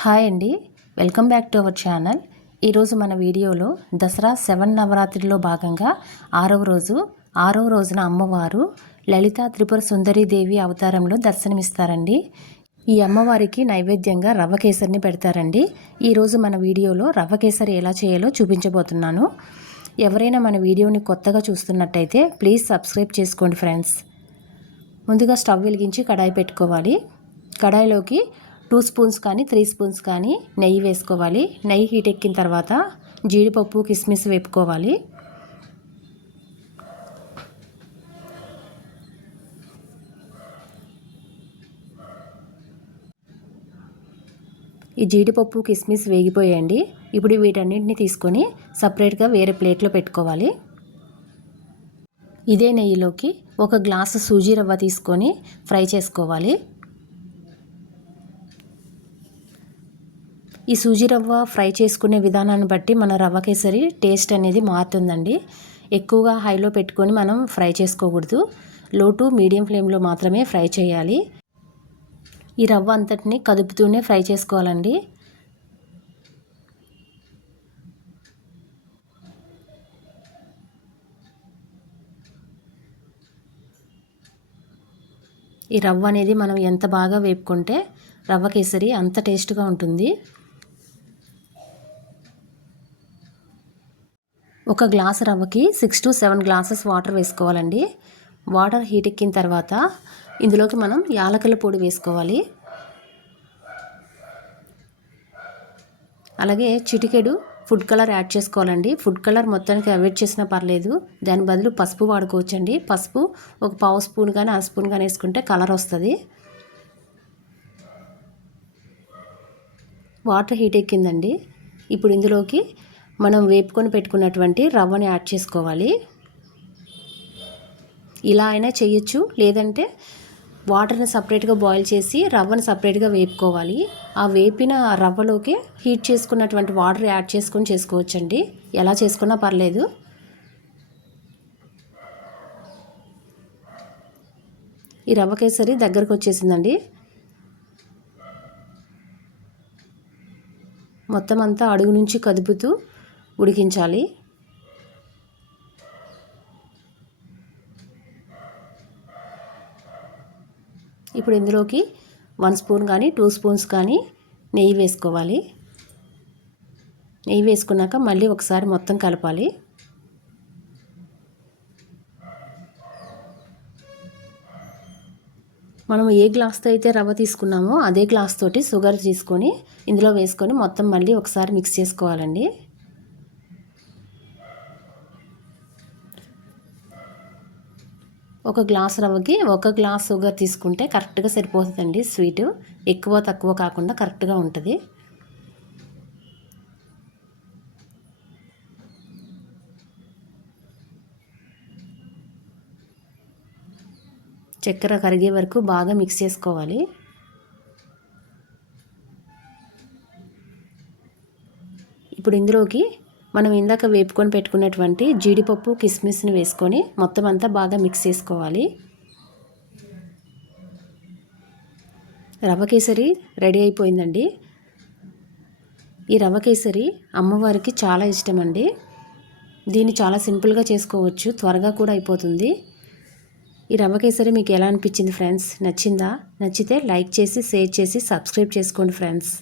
Hi అండి. Welcome back to our channel. ఈరోజు మన వీడియోలో దసరా సెవెన్ నవరాత్రిలో భాగంగా ఆరవ రోజు ఆరవ రోజున అమ్మవారు లలిత త్రిపుర సుందరీదేవి అవతారంలో దర్శనమిస్తారండి. ఈ అమ్మవారికి నైవేద్యంగా రవ్వ కేసరిని పెడతారండి. ఈరోజు మన వీడియోలో రవ్వ కేసరి ఎలా చేయాలో చూపించబోతున్నాను. ఎవరైనా మన వీడియోని కొత్తగా చూస్తున్నట్టయితే ప్లీజ్ సబ్స్క్రైబ్ చేసుకోండి ఫ్రెండ్స్. ముందుగా స్టవ్ వెలిగించి కడాయి పెట్టుకోవాలి. కడాయిలోకి టూ స్పూన్స్ కానీ త్రీ స్పూన్స్ కానీ నెయ్యి వేసుకోవాలి. నెయ్యి హీట్ ఎక్కిన తర్వాత జీడిపప్పు కిస్మిస్ వేపుకోవాలి. ఈ జీడిపప్పు కిస్మిస్ వేగిపోయండి ఇప్పుడు వీటన్నింటినీ తీసుకొని సపరేట్గా వేరే ప్లేట్లో పెట్టుకోవాలి. ఇదే నెయ్యిలోకి ఒక గ్లాసు సూజీ రవ్వ తీసుకొని ఫ్రై చేసుకోవాలి. ఈ సూజీ రవ్వ ఫ్రై చేసుకునే విధానాన్ని బట్టి మన రవ్వ కేసరి టేస్ట్ అనేది మారుతుందండి. ఎక్కువగా హైలో పెట్టుకొని మనం ఫ్రై చేసుకోకూడదు. లో టు మీడియం ఫ్లేమ్లో మాత్రమే ఫ్రై చేయాలి. ఈ రవ్వ అంతటిని కదుపుతూనే ఫ్రై చేసుకోవాలండి. ఈ రవ్వ అనేది మనం ఎంత బాగా వేపుకుంటే రవ్వ కేసరి అంత టేస్ట్గా ఉంటుంది. ఒక glass రవ్వకి six to seven glasses water వేసుకోవాలండి. వాటర్ హీట్ ఎక్కిన తర్వాత ఇందులోకి మనం యాలకల పొడి వేసుకోవాలి. అలాగే చిటికెడు ఫుడ్ కలర్ యాడ్ చేసుకోవాలండి. ఫుడ్ కలర్ మొత్తానికి అవాయిడ్ చేసినా పర్లేదు. దాని బదులు పసుపు వాడుకోవచ్చండి. పసుపు ఒక పావు స్పూన్ కానీ అర స్పూన్ కానీ వేసుకుంటే కలర్ వస్తుంది. వాటర్ హీట్ ఎక్కిందండి. ఇప్పుడు ఇందులోకి మనం వేపుకొని పెట్టుకున్నటువంటి రవ్వని యాడ్ చేసుకోవాలి. ఇలా అయినా చేయొచ్చు. లేదంటే వాటర్ని సపరేట్గా బాయిల్ చేసి రవ్వని సపరేట్గా వేపుకోవాలి. ఆ వేపిన రవ్వలోకి హీట్ చేసుకున్నటువంటి వాటర్ యాడ్ చేసుకొని చేసుకోవచ్చండి. ఎలా చేసుకున్నా పర్లేదు. ఈ రవ్వ కేసరి దగ్గరకు వచ్చేసిందండి. మొత్తం అంతా అడుగు నుంచి కదుపుతూ ఉడికించాలి. ఇప్పుడు ఇందులోకి వన్ స్పూన్ కానీ టూ స్పూన్స్ కానీ నెయ్యి వేసుకోవాలి. నెయ్యి వేసుకున్నాక మళ్ళీ ఒకసారి మొత్తం కలపాలి. మనం ఏ గ్లాస్తో అయితే రవ్వ తీసుకున్నామో అదే గ్లాస్ తోటి షుగర్ తీసుకొని ఇందులో వేసుకొని మొత్తం మళ్ళీ ఒకసారి మిక్స్ చేసుకోవాలండి. ఒక గ్లాస్ రవ్వకి ఒక గ్లాస్ షుగర్ తీసుకుంటే కరెక్ట్గా సరిపోతుందండి. స్వీట్ ఎక్కువ తక్కువ కాకుండా కరెక్ట్గా ఉంటుంది. చక్కెర కరిగే వరకు బాగా మిక్స్ చేసుకోవాలి. ఇప్పుడు ఇందులోకి మనం ఇందాక వేపుకొని పెట్టుకున్నటువంటి జీడిపప్పు కిస్మిస్ని వేసుకొని మొత్తం అంతా బాగా మిక్స్ చేసుకోవాలి. రవ్వ కేసరి రెడీ అయిపోయిందండి. ఈ రవ్వ కేసరి అమ్మవారికి చాలా ఇష్టం అండి దీన్ని చాలా సింపుల్గా చేసుకోవచ్చు త్వరగా కూడా అయిపోతుంది. ఈ రవ్వ కేసరి మీకు ఎలా అనిపించింది ఫ్రెండ్స్? నచ్చిందా? నచ్చితే లైక్ చేసి షేర్ చేసి సబ్స్క్రైబ్ చేసుకోండి ఫ్రెండ్స్.